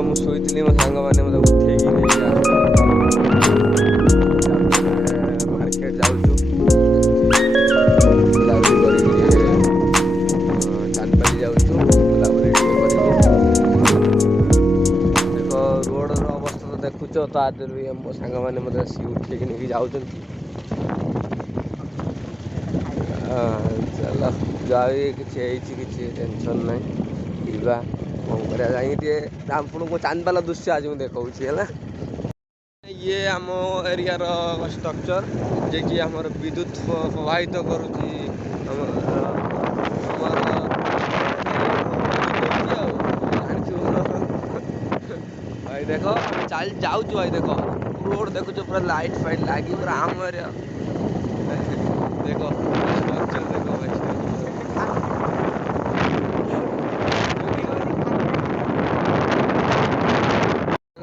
मुझे शोली मो सांग मैंने मतलब उठेगी मार्केट जाऊँ बुलाबुली कर चांदपाली जाऊँ बुलाबुली देख रोड अवस्था तो देखुच ता देर भी मो सांग मैंने मत उठेक नहीं जाऊँ चल जाए कि टेंशन ना जीवा कौन कर आपको चांदपाल दृश्य आज मुझे देखा ये आम एरिया स्ट्रक्चर जे कि आमर विद्युत प्रवाहित करुच्ची भाई देख चल जाऊ भाई देख रोड देखु पूरा लाइट फाइट लगी पूरा आम एरिया देख स्ट्रक्चर देख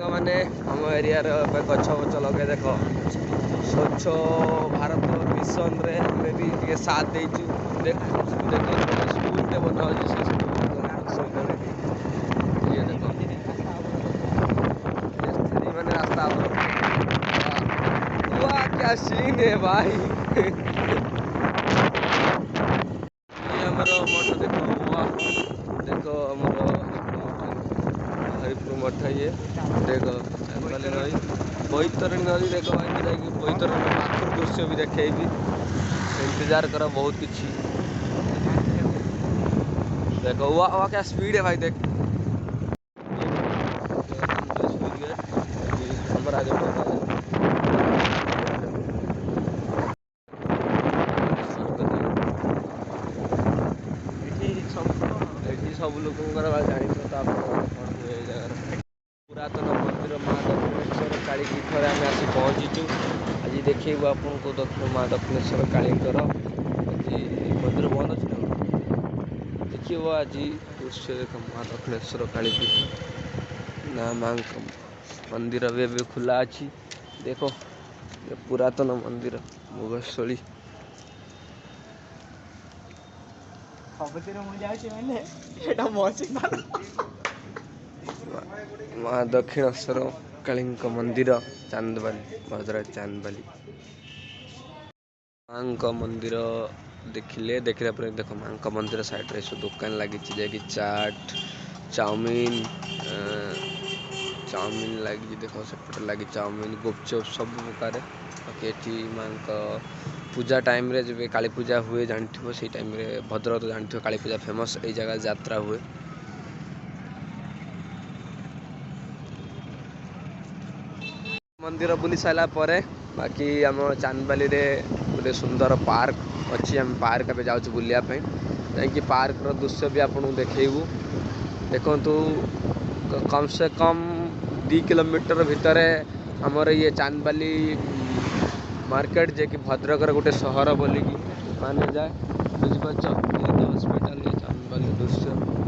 मैंने आम एरिया गछ गछ लगे देख स्वच्छ भारत मिशन रे हमें भी टे साथ देचु देख स्कूल बना ये देख मैंने रास्ता वाह क्या सीन है भाई ये हमारा मठ देखो वाह देखो हमारा हरिपुर मठ ये देख चांदपाली नई बैतरणी नदी देख भाई बैतरणी पाखर दृश्य भी देखेबी इंतजार कर बहुत किसी देखो वाह क्या स्पीड है भाई देख सब लोक जानी पुरातन मंदिर माँ दक्षिणेश्वर काली पीठर आम आसी पहुँचीचु आज देखू आपको दक्षिण माँ दक्षिणेश्वर कालीकर आज मंदिर बंद अच्छे देखिए आज दृश्य देख माँ दक्षिणेश्वर कालीपीठ ना माँ मंदिर भी खुला अच्छी देखो ये पुरातन मंदिर मुगस्थली माँ दक्षिणेश्वर काली मंदिर चांदबाली भद्रक चांदबाली माँ मंदिर देखिले देख माँ मंदिर साइड रे सब दुकान लगी कि चाट चाउमीन चाउमीन लगी देख सेपटे लगी चाउमीन गुपचुप सब प्रकार बाकी माँ पूजा टाइम रे जब काली पूजा हुए जानते से टाइम रे भद्रक तो जानते काली पूजा फेमस यही जगह यात्रा हुए मंदिर बुली सारा बाकी आम चांदबाली रे गोटे सुंदर पार्क अच्छी आम पार्क ए जाऊँ बुलायापी जाकि पार्क दृश्य भी आपको देखू देखु कम से कम 2 किलोमीटर भितर आमर ये चांदबाली मार्केट जे कि भद्रक गोटे सहर बोलिकी माने जाए बुझीपार हॉस्पिटल ये चांदबाली दृश्य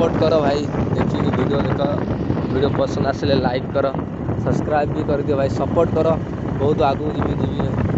सपोर्ट कर भाई, देखिए वीडियो देख, वीडियो पसंद आसिले लाइक कर, सब्सक्राइब भी कर दियो भाई, सपोर्ट कर, बहुत आगू जी।